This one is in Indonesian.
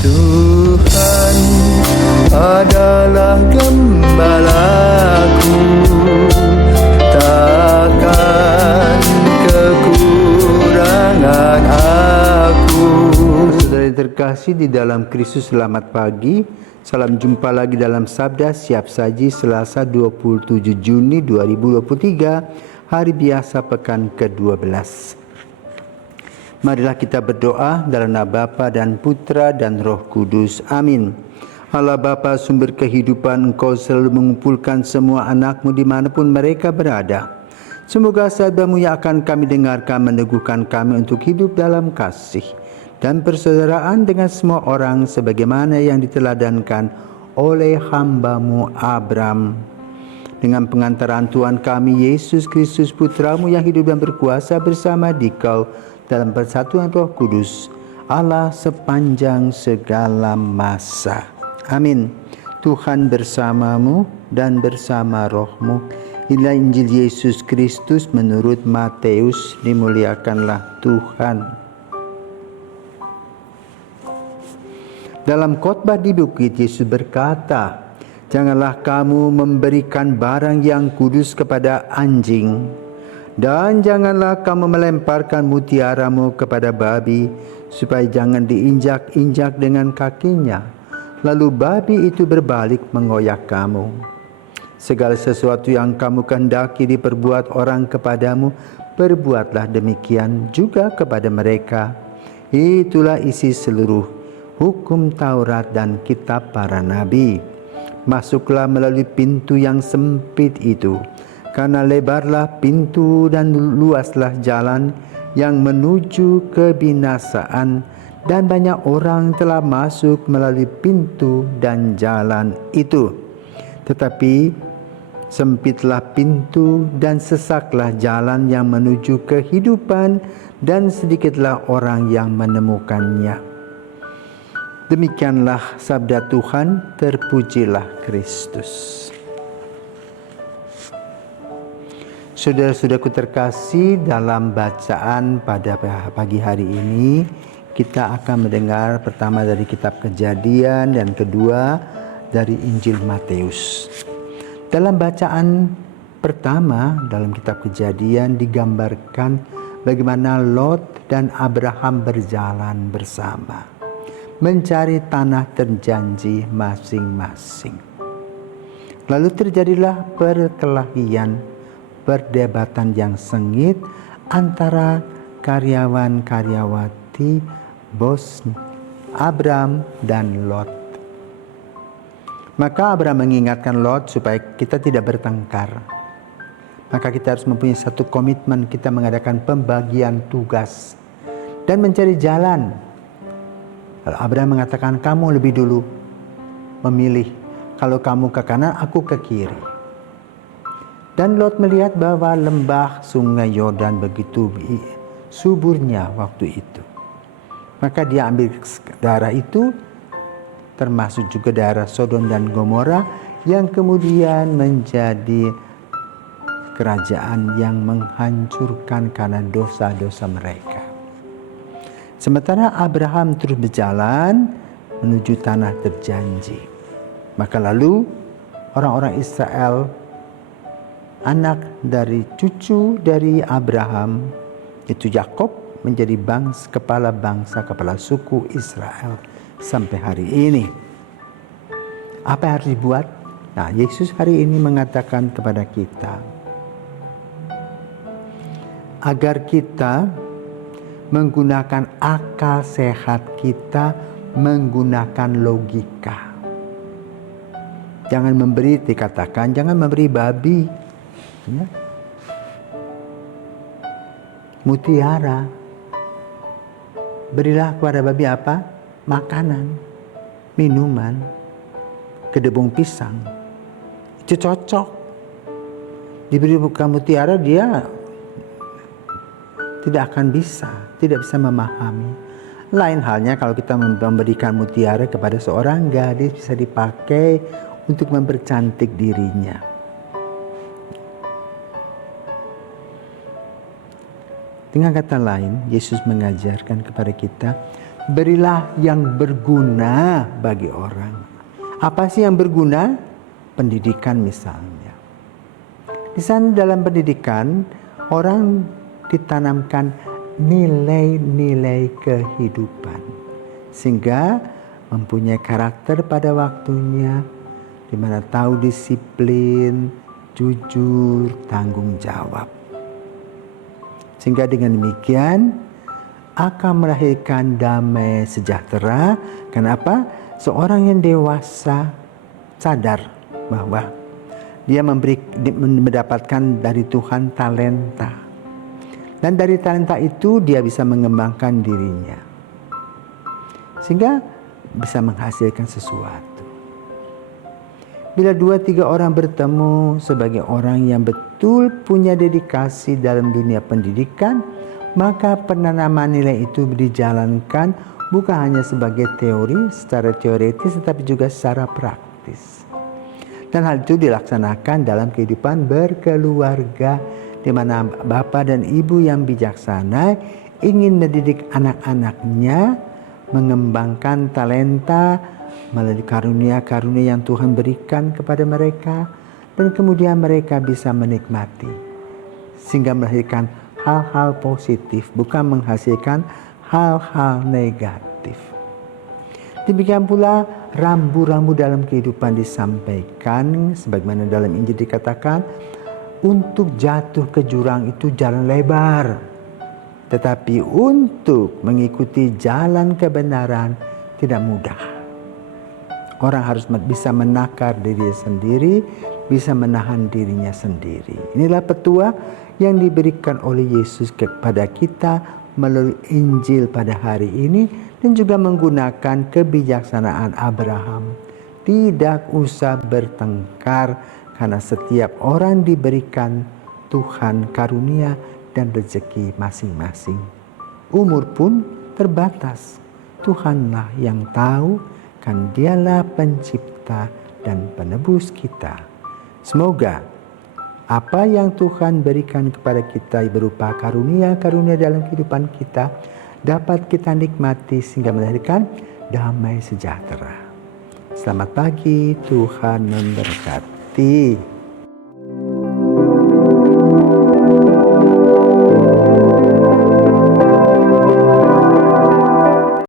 Tuhan adalah gembalaku, takkan kekurangan aku. Saudara yang terkasih di dalam Kristus, selamat pagi. Salam jumpa lagi dalam Sabda Siap Saji Selasa 27 Juni 2023, hari biasa pekan ke-12. Marilah kita berdoa dalam nama Bapa dan Putra dan Roh Kudus. Amin. Allah Bapa sumber kehidupan, Engkau selalu mengumpulkan semua anak-Mu dimanapun mereka berada. Semoga sabda-Mu yang akan kami dengarkan meneguhkan kami untuk hidup dalam kasih dan persaudaraan dengan semua orang sebagaimana yang diteladankan oleh hamba-Mu Abraham. Dengan pengantaran Tuhan kami Yesus Kristus Putra-Mu yang hidup dan berkuasa bersama Dikau dalam persatuan Roh Kudus, Allah sepanjang segala masa. Amin. Tuhan bersamamu dan bersama rohmu. Inilah Injil Yesus Kristus menurut Matius. Dimuliakanlah Tuhan. Dalam khotbah di bukit, Yesus berkata, "Janganlah kamu memberikan barang yang kudus kepada anjing, dan janganlah kamu melemparkan mutiaramu kepada babi, supaya jangan diinjak-injak dengan kakinya, lalu babi itu berbalik mengoyak kamu. Segala sesuatu yang kamu kehendaki diperbuat orang kepadamu, perbuatlah demikian juga kepada mereka. Itulah isi seluruh hukum Taurat dan kitab para nabi. Masuklah melalui pintu yang sempit itu, karena lebarlah pintu dan luaslah jalan yang menuju kebinasaan, dan banyak orang telah masuk melalui pintu dan jalan itu. Tetapi sempitlah pintu dan sesaklah jalan yang menuju kehidupan, dan sedikitlah orang yang menemukannya." Demikianlah sabda Tuhan, terpujilah Kristus. Saudara-saudaraku terkasih, dalam bacaan pada pagi hari ini kita akan mendengar pertama dari kitab Kejadian dan kedua dari Injil Matius. Dalam bacaan pertama dalam kitab Kejadian digambarkan bagaimana Lot dan Abraham berjalan bersama mencari tanah terjanji masing-masing. Lalu terjadilah perkelahian, perdebatan yang sengit antara karyawan-karyawati bos Abraham dan Lot. Maka Abraham mengingatkan Lot supaya kita tidak bertengkar. Maka kita harus mempunyai satu komitmen, kita mengadakan pembagian tugas dan mencari jalan. Lalu Abraham mengatakan, "Kamu lebih dulu memilih. Kalau kamu ke kanan, aku ke kiri." Dan Lot melihat bahwa lembah sungai Yordan begitu suburnya waktu itu. Maka dia ambil daerah itu, termasuk juga daerah Sodom dan Gomora, yang kemudian menjadi kerajaan yang menghancurkan karena dosa-dosa mereka. Sementara Abraham terus berjalan menuju tanah terjanji. Maka lalu orang-orang Israel, anak dari cucu dari Abraham, itu Yakob, menjadi kepala bangsa, kepala suku Israel sampai hari ini. Apa yang harus dibuat? Nah, Yesus hari ini mengatakan kepada kita agar kita menggunakan akal sehat kita, menggunakan logika. Jangan memberi, dikatakan jangan memberi babi, ya. Mutiara. Berilah kepada babi apa? Makanan, minuman, kedebung pisang. Itu cocok. Diberi bukan mutiara, dia tidak akan tidak bisa memahami. Lain halnya kalau kita memberikan mutiara kepada seorang gadis, bisa dipakai untuk mempercantik dirinya. Dengan kata lain, Yesus mengajarkan kepada kita, berilah yang berguna bagi orang. Apa sih yang berguna? Pendidikan misalnya. Di sana dalam pendidikan, orang ditanamkan nilai-nilai kehidupan. Sehingga mempunyai karakter pada waktunya, di mana tahu disiplin, jujur, tanggung jawab. Sehingga dengan demikian akan melahirkan damai sejahtera. Kenapa? Seorang yang dewasa sadar bahwa dia mendapatkan dari Tuhan talenta. Dan dari talenta itu dia bisa mengembangkan dirinya. Sehingga bisa menghasilkan sesuatu. Bila 2-3 orang bertemu sebagai orang yang betul punya dedikasi dalam dunia pendidikan, maka penanaman nilai itu dijalankan bukan hanya sebagai teori, secara teoretis, tetapi juga secara praktis. Dan hal itu dilaksanakan dalam kehidupan berkeluarga, di mana bapak dan ibu yang bijaksana ingin mendidik anak-anaknya, mengembangkan talenta melalui karunia-karunia yang Tuhan berikan kepada mereka, dan kemudian mereka bisa menikmati, sehingga melahirkan hal-hal positif, bukan menghasilkan hal-hal negatif. Demikian pula rambu-rambu dalam kehidupan disampaikan, sebagaimana dalam Injil dikatakan, untuk jatuh ke jurang itu jalan lebar, tetapi untuk mengikuti jalan kebenaran tidak mudah. Orang harus bisa menakar diri sendiri, bisa menahan dirinya sendiri. Inilah petua yang diberikan oleh Yesus kepada kita melalui Injil pada hari ini, dan juga menggunakan kebijaksanaan Abraham. Tidak usah bertengkar, karena setiap orang diberikan Tuhan karunia dan rezeki masing-masing. Umur pun terbatas. Tuhanlah yang tahu, kan Dialah pencipta dan penebus kita. Semoga apa yang Tuhan berikan kepada kita berupa karunia-karunia dalam kehidupan kita dapat kita nikmati sehingga melahirkan damai sejahtera. Selamat pagi, Tuhan memberkati.